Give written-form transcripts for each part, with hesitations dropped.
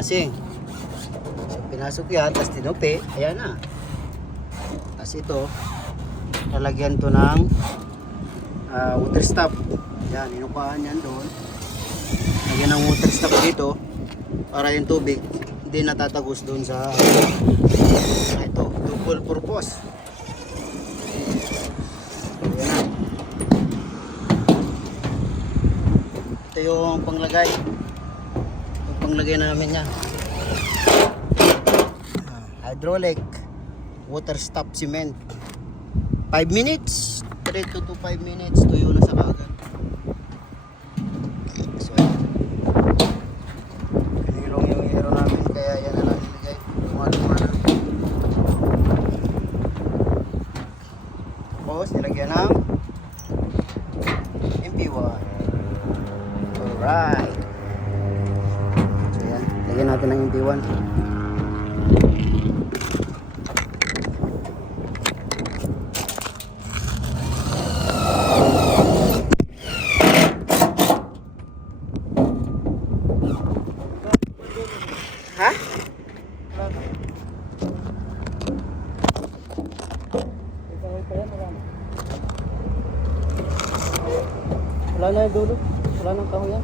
lasing. So, pinasok yan, tapos tinupi, ayan na. Tapos ito, lalagyan to ng water stop. Yan, inupaan yan doon. Lagyan ng water stop dito para yung tubig hindi natatagos doon sa ito, double purpose. Ayan na. Ito yung panglagay. Yung panglagay namin yan. Hydraulic water stop cement. 5 minutes. 3 to 5 minutes. Tuyo na sa kagad. So, kanilong yung hero namin. Kaya yan na lang nilagay. Lumaluma na. Tapos, nilagyan ng MP1. Alright. So, yan. Lagyan natin ng MP1. Ha? Wala na yung dulo. Wala nang kahoy yan.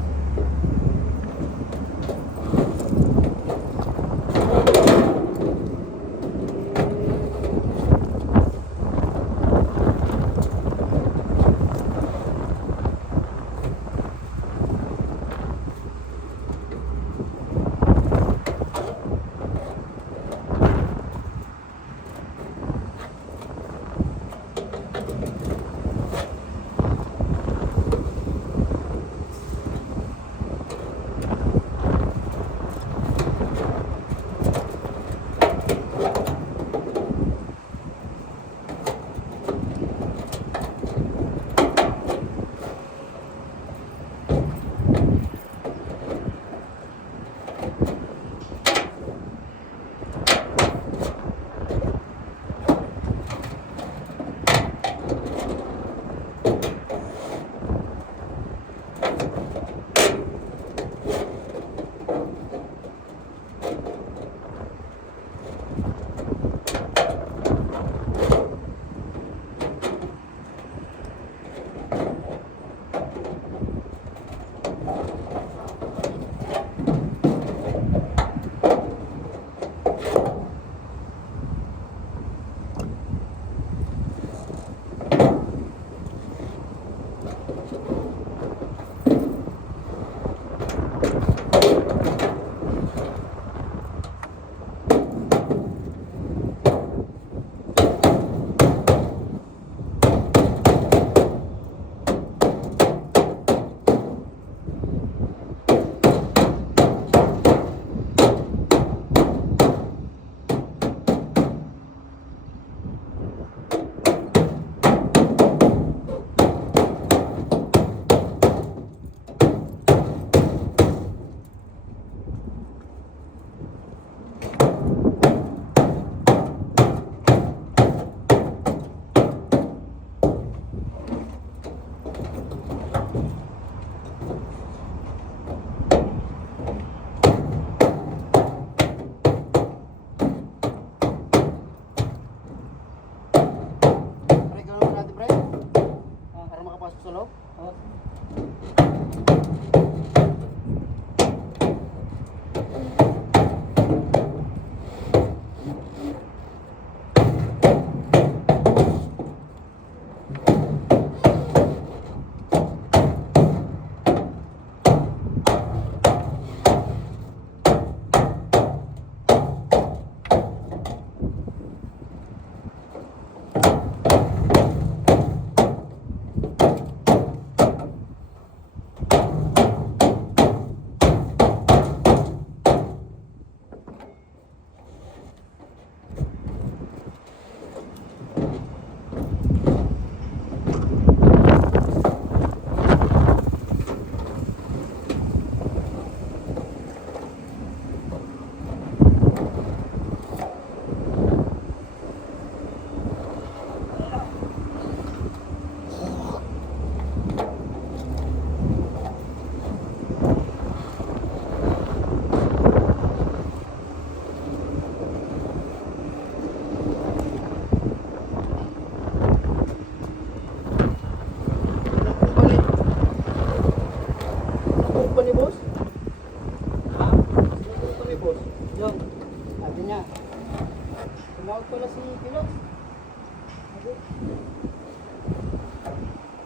Tumawag pala si Pilos.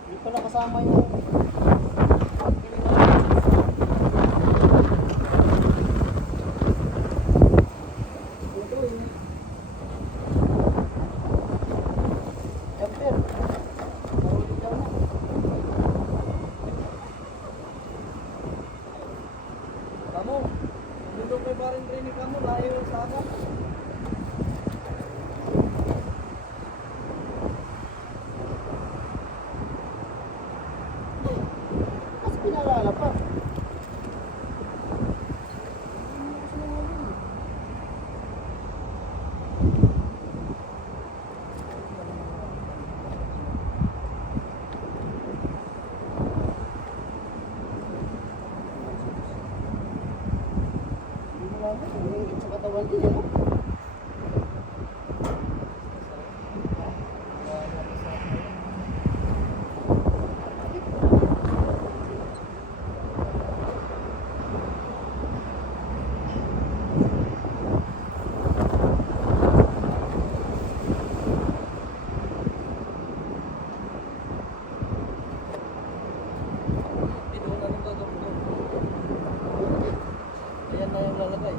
Hindi pala kasama yung kamu, nandun kay Barin Training kamu, layo sa akin. Mas pinalala pa. Sa katawan din, ano? Ito, anong gagawin doon? Ayan na yung lalagay.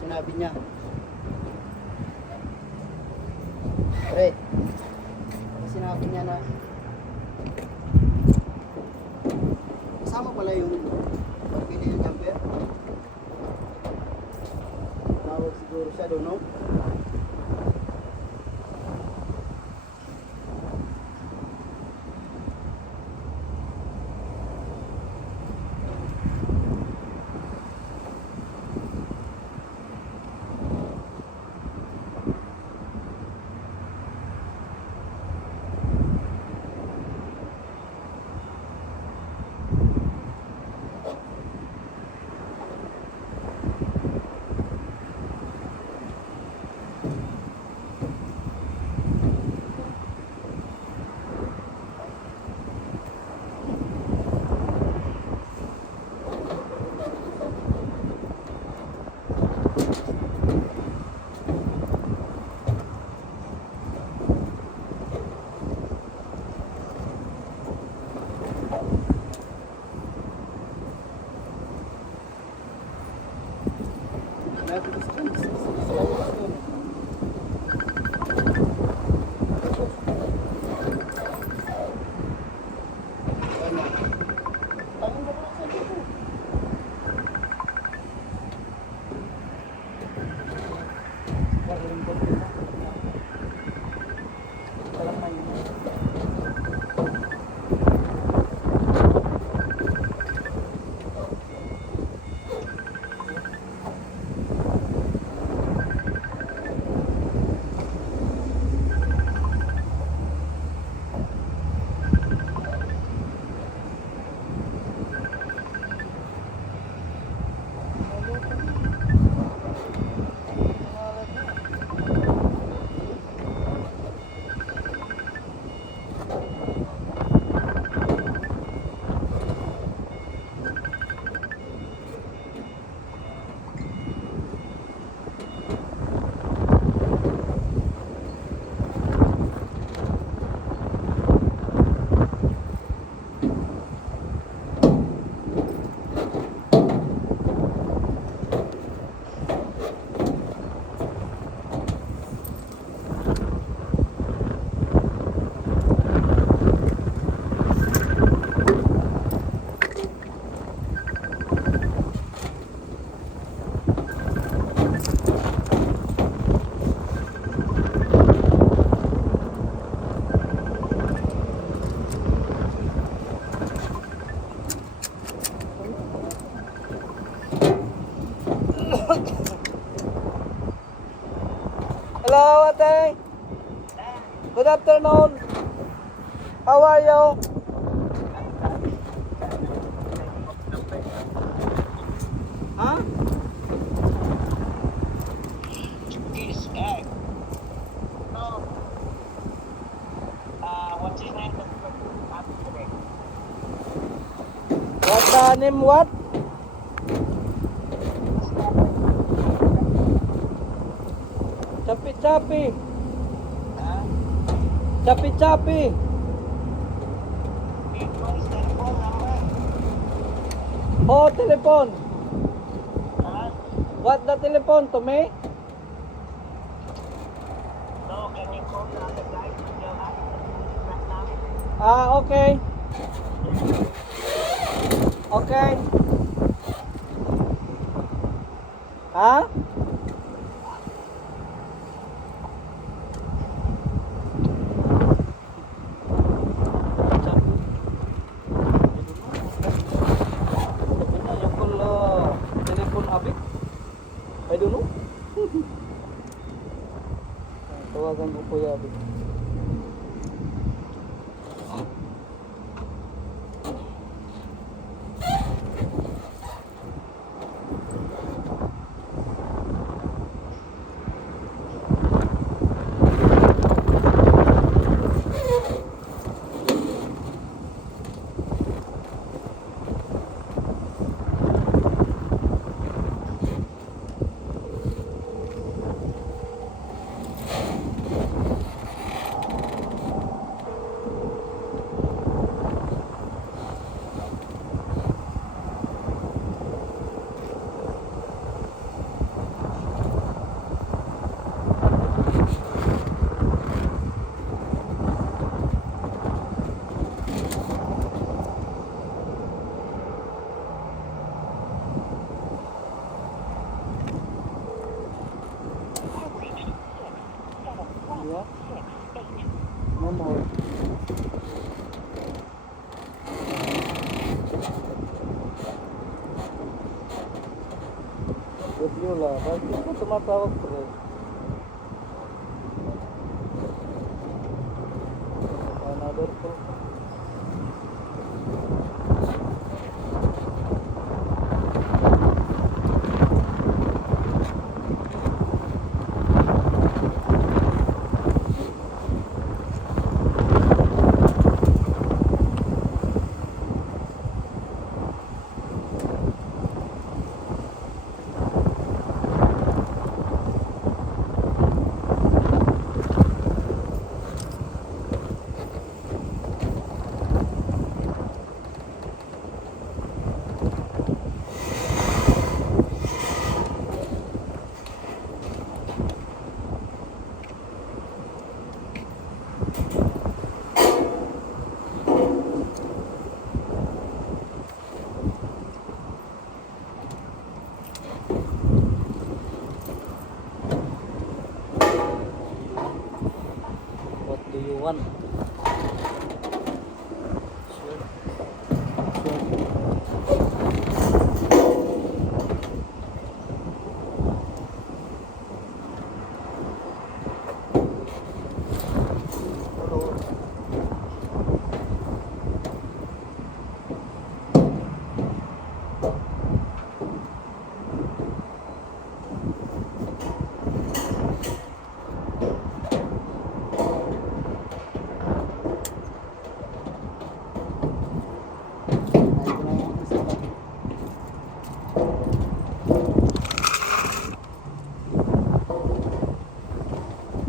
Sinabi niya. Pre, sinabi niya na kasama pala yung pagpili ng number. Tawag siguro siya doon, no? Hello, ate. Good afternoon. How are you? Huh? What the name what? Chapi Chapi. Chapi Chapi. Oh, telephone. What the telephone to me? Ah, okay. Okay. Ha? Telepon abik. I don't know. Tawagan ko Kuya Abik. Yeah. No more. Review lah. Bakit ko tumatawag ko? Another call. What do you want? Sure. Hello.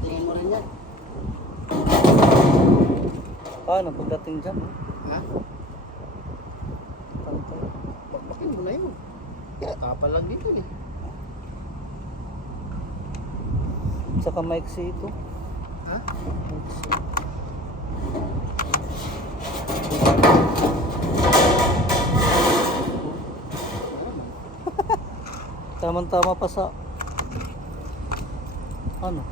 Tingin mo rin yan. Paano pagdating dyan? Ha? Pantay. Bakbakin mo na yun. Kapal lang dito eh. Saka maiksi ito. Ha? Maiksi. Tama-tama pa sa ano?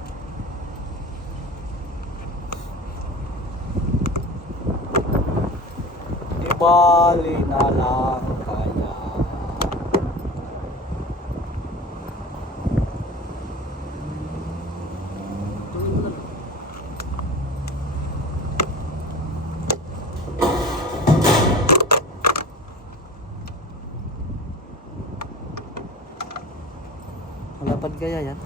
Di bali na lang kaya. Malapad kaya yan?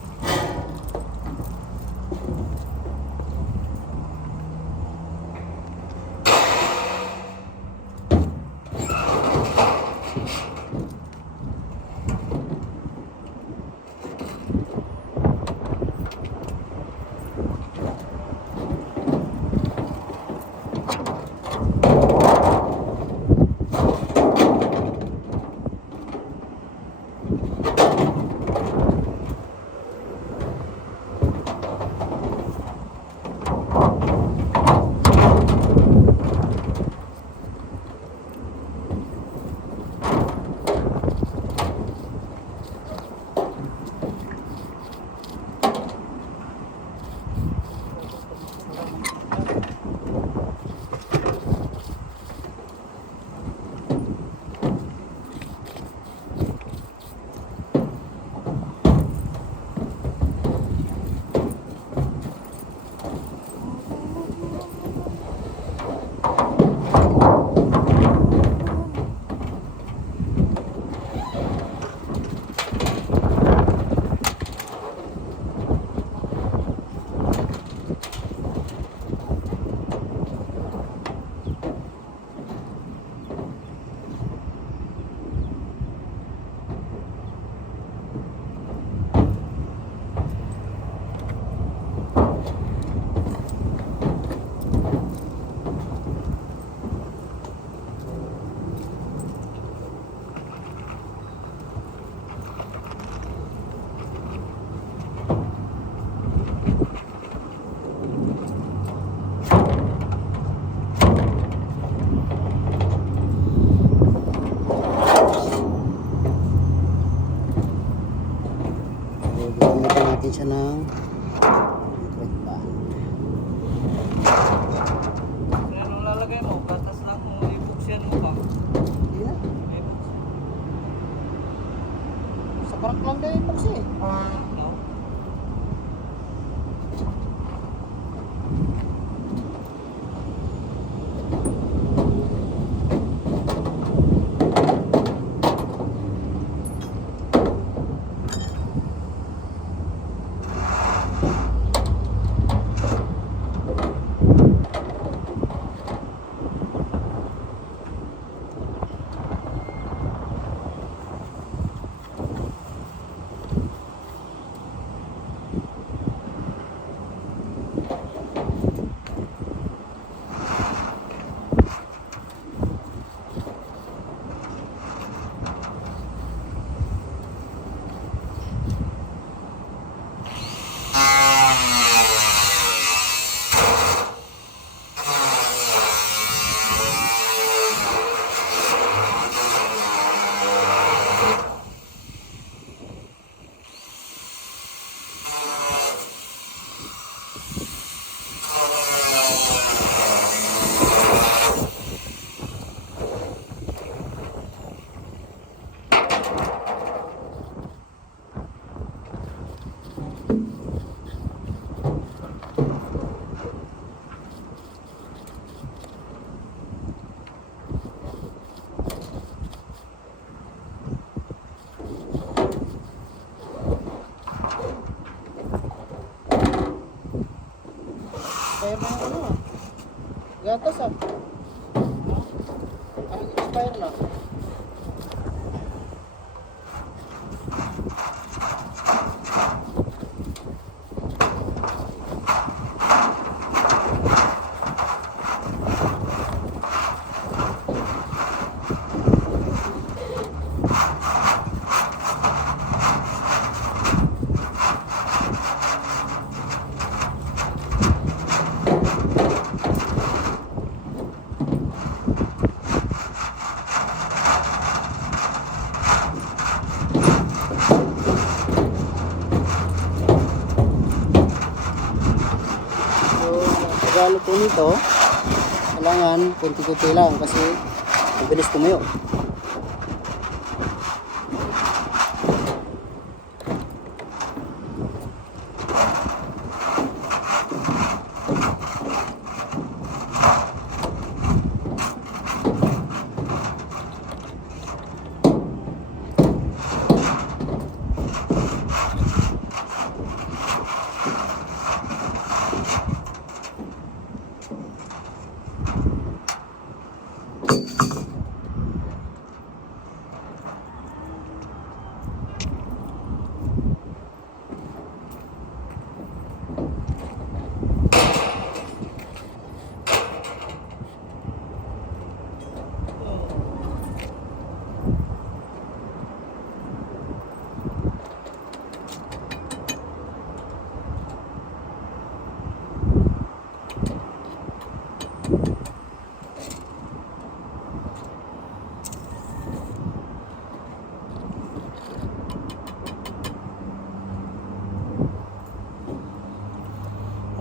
So, gagamitin natin siya ng concrete pan. Ano lalagay mo? Gatas lang mo, ibuksyan mo ba? Hindi na. Sa crack lang kayo epoxy eh. No? Kaya mga ano ah. Gatas ah. Parang expire na. Regalo po nito, kailangan kunti-kunti lang kasi mabilis tumayo.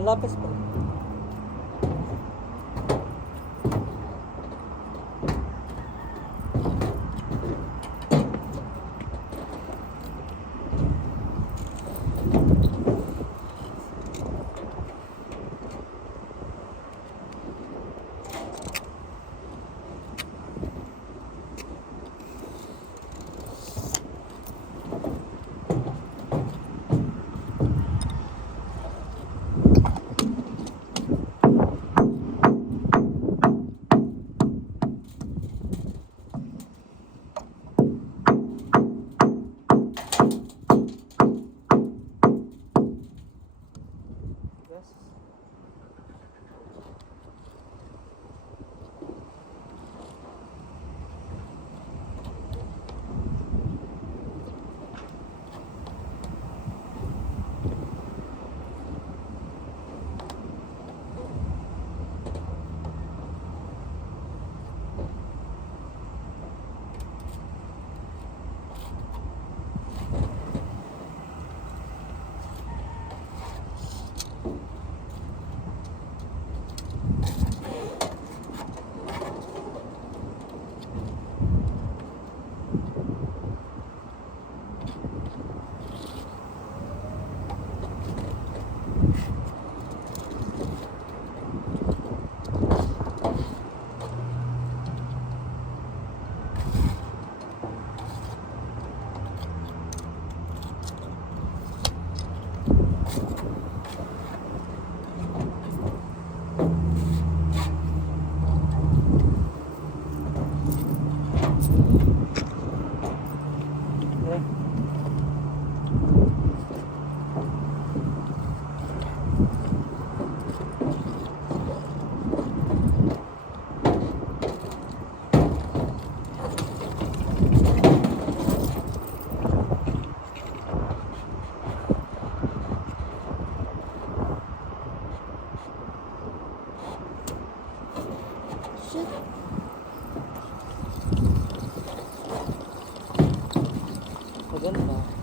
Malapit pa. Yes. Maganda.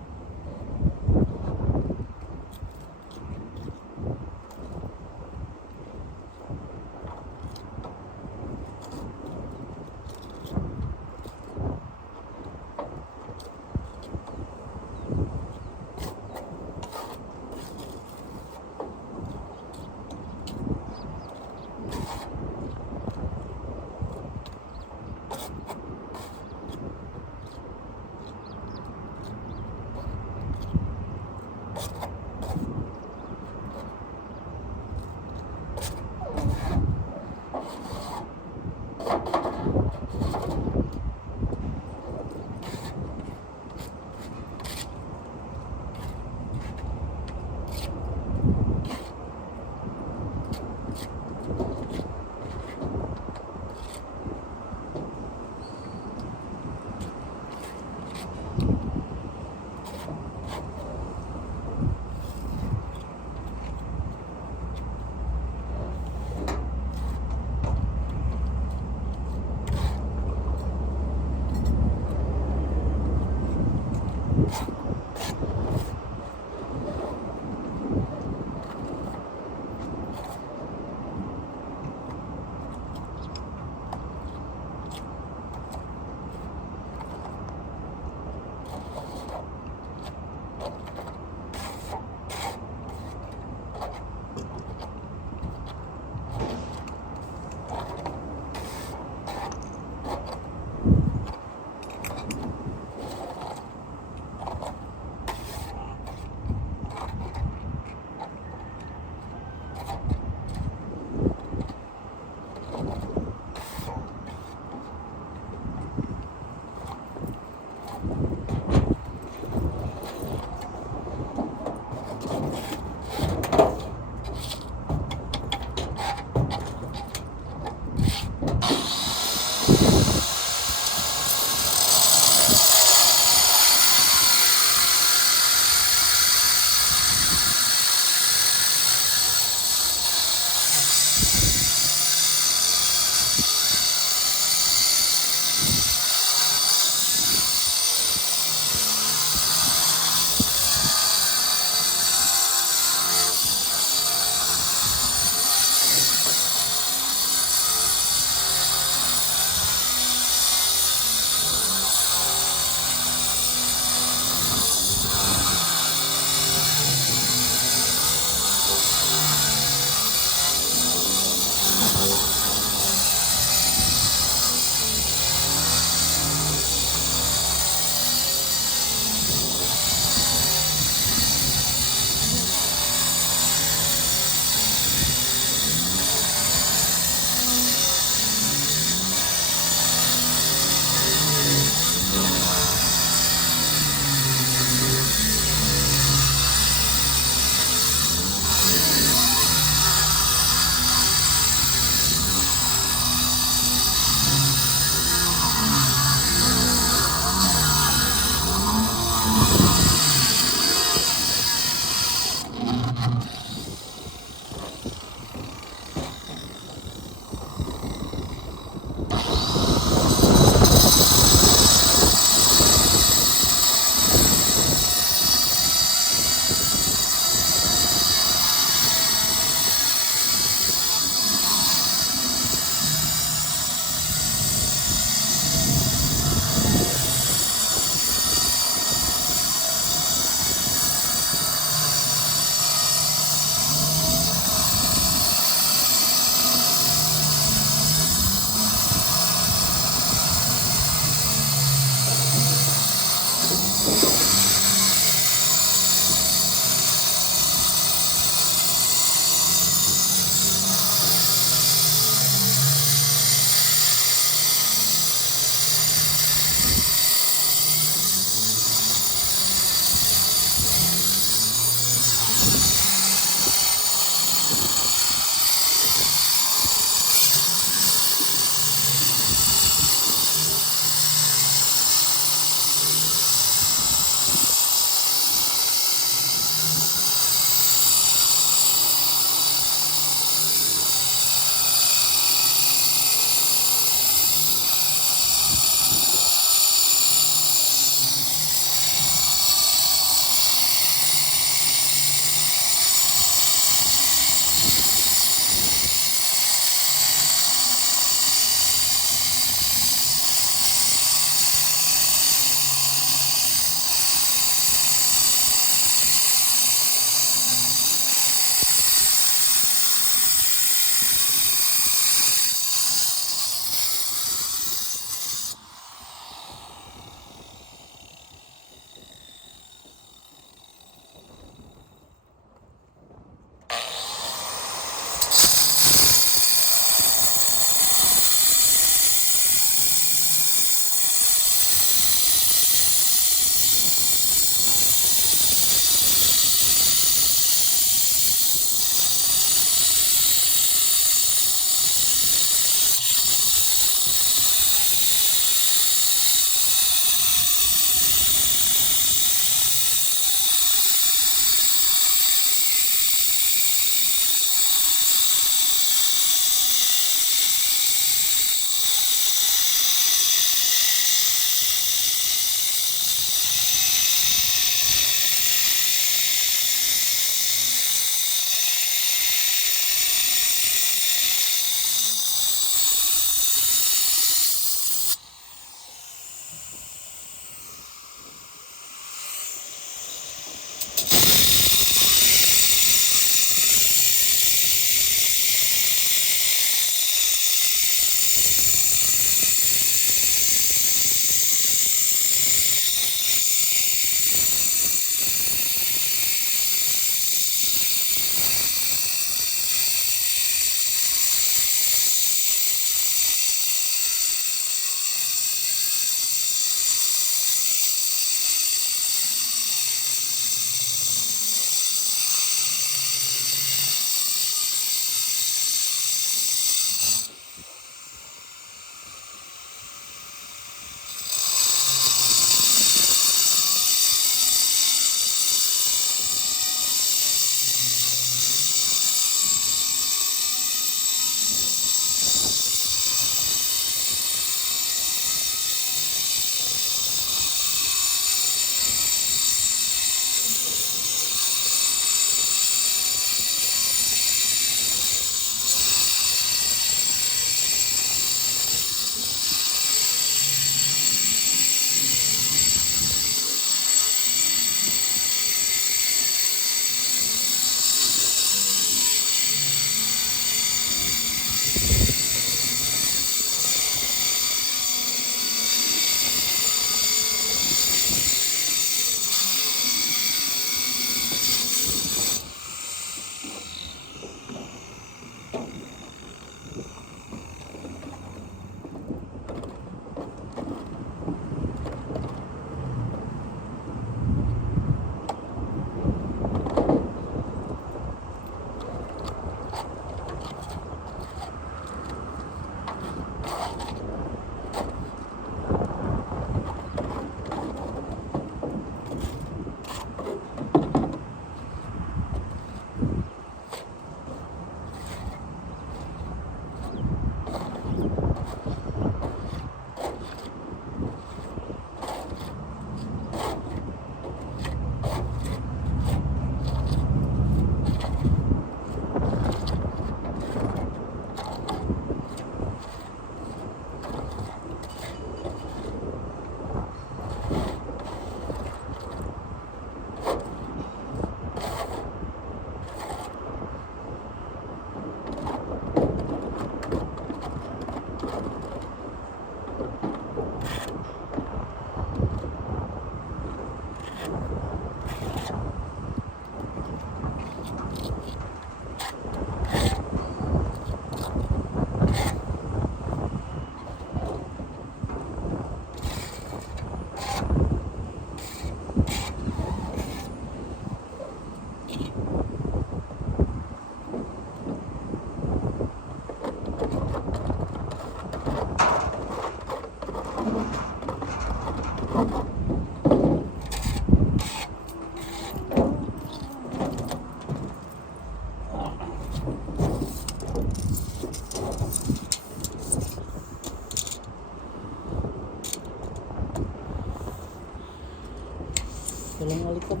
Walang alikab.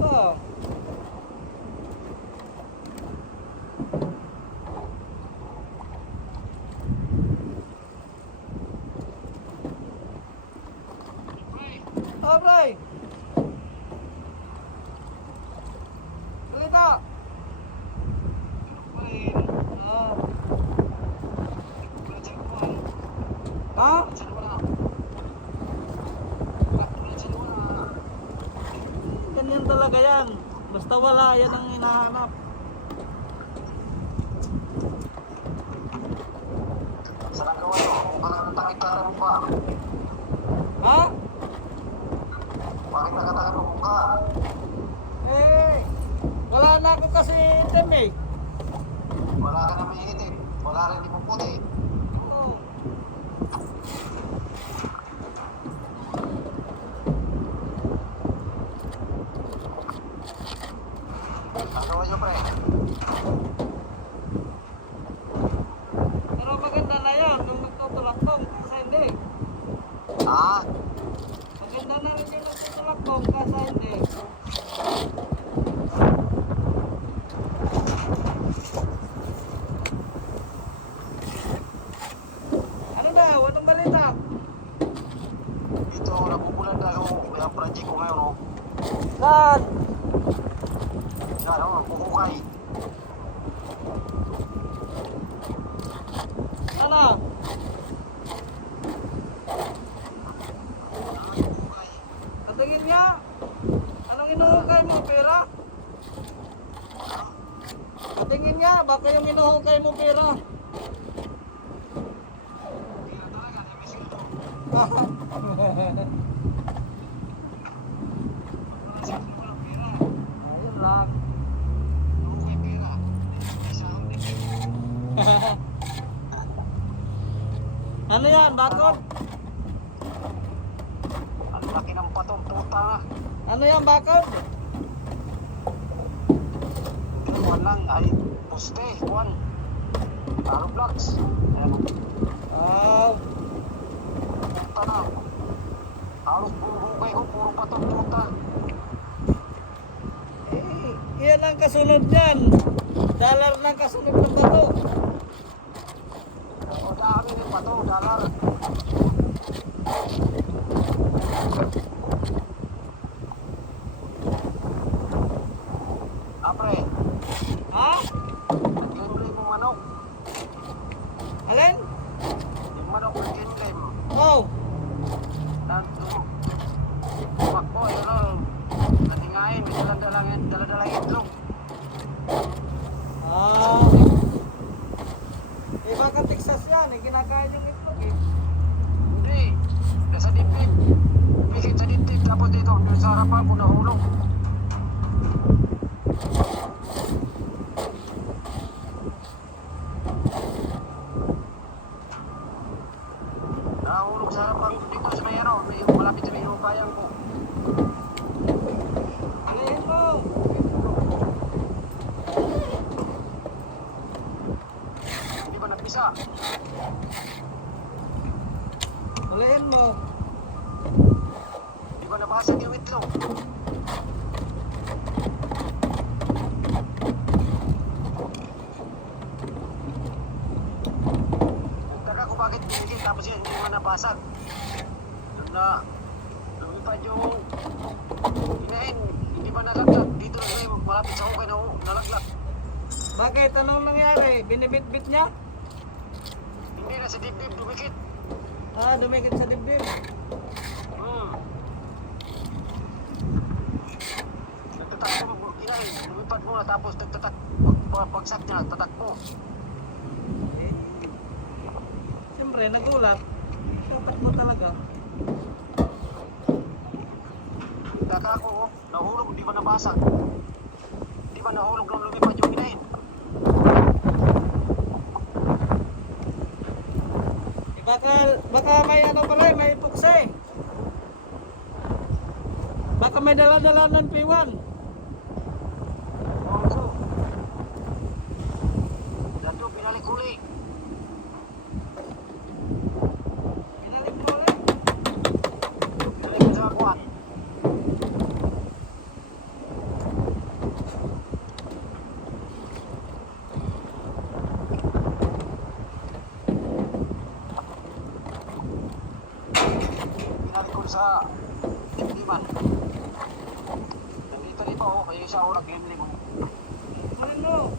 Oh. Alright. Salita. Ah. Ha? Ganyan talaga yan. Basta wala, yan ang hinahanap. Saan gawa mo? Kung bakit nakikita mo pa? Ha? Bakit nakataka mo mukha? Eh, wala na ako kasi item eh. Wala ka na may itim. Wala rin di mo puti. Oo. Saan gawa nyo, pre? Pero maganda na yan, nung nagtutulak-tong, kasi hindi. Ha? Maganda na rin yung nagtutulak-tong, kasi hindi. Ano daw? Anong balita? Dito, napupulan na yung project ko ngayon, oh. Saan? Yan, oh, pukukay. Ano? Ang tingin niya? Anong inuhukay mo? Pera? Ang tingin niya? Baka yung inuhukay mo pera? Ayun lang. Pukukay pera. Isang Ano yan? Bakod? ang laki ng patong puta. Ano yan? Bakod? Yan lang ay poste, one. Taro blocks. Ayan, Oh, puta na. Halos pukukay ko, puro patong puta. yan ang kasunod niyan. Dollar ng kasunod ng bato. O dami ng pato, dollar. Apre, Ha? nag-claim mo manok. Alin? Yung manok nag-claim. Oh, Nandun. Tumakbo, yun o. Natingayin, may dala-dalang itlog. ah. Iba ka Texas yan, eh. Kinakain yung itlog eh. Hindi. Nasa dibdib. Pikit sa dibdib. Tapos dito, yung sa harapan ko nahulog. Nahulog sa harapan ko dito sa may ano, malapit sa may bayan ko. Alin mo? Hindi ba nagpisa? Alin mo? Hindi ba nabasag yung itlog? bakit binigay tapos yan, hindi mo nabasag. Nung na, lumipad yung inahin, hindi ba nalaglag? Dito na ngayon, malapit sa hukay na nalaglag. Bakit? Anong nangyari? Binibit-bit niya? Hindi na sa dibdib, dumikit. Ah, dumikit sa dibdib. Nagtatak mo, inahin, lumipad mo na tapos nagtatak, pagsak niya, tatak mo. Eh, siyempre, nagulat. Tatak mo talaga. Taka ako, nahulog, di ba nabasag? Di ba nahulog nung lumipad yung inahin? Eh, baka may ano pala, may pukse. Baka may dala-dala ng P1. Oo. Dato, pinalik uli. Pinalik mo ulit. Pinalik sa akuan. Pinalik ko sa liman. Nandito rin pa, oh, kaya isa ako nag-game mo. Ano?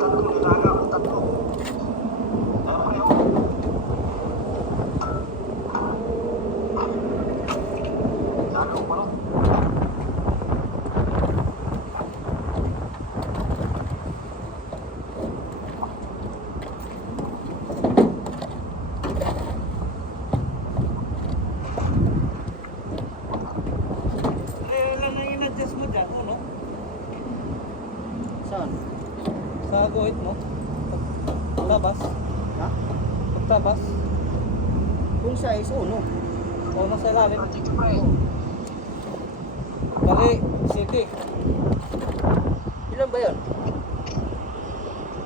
Tatlo, nilaga ako, tatlo. Ano pa yun? Lalo pa rin. Eh, lang ang in-adjust mo dyan, ano? Saan? Sa guhit mo. Pagtabas. Ha? Pagtabas. Kung sa is uno. O nasa ilalim. Project pa eh. Bali, city. Ilan ba yun?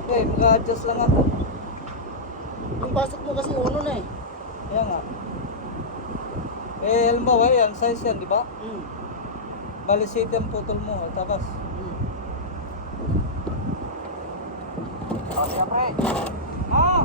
Okay, mag-adjust lang ako. Yung pasok mo kasi uno na eh. Kaya nga. Eh, halimbawa yan, size yan, di ba? Bali, city ang putol mo, tabas. Oh, siyempre. Ah!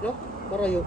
No? Parayo.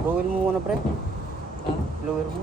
Lower mo muna, pre. Ha? Lower mo.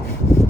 ko.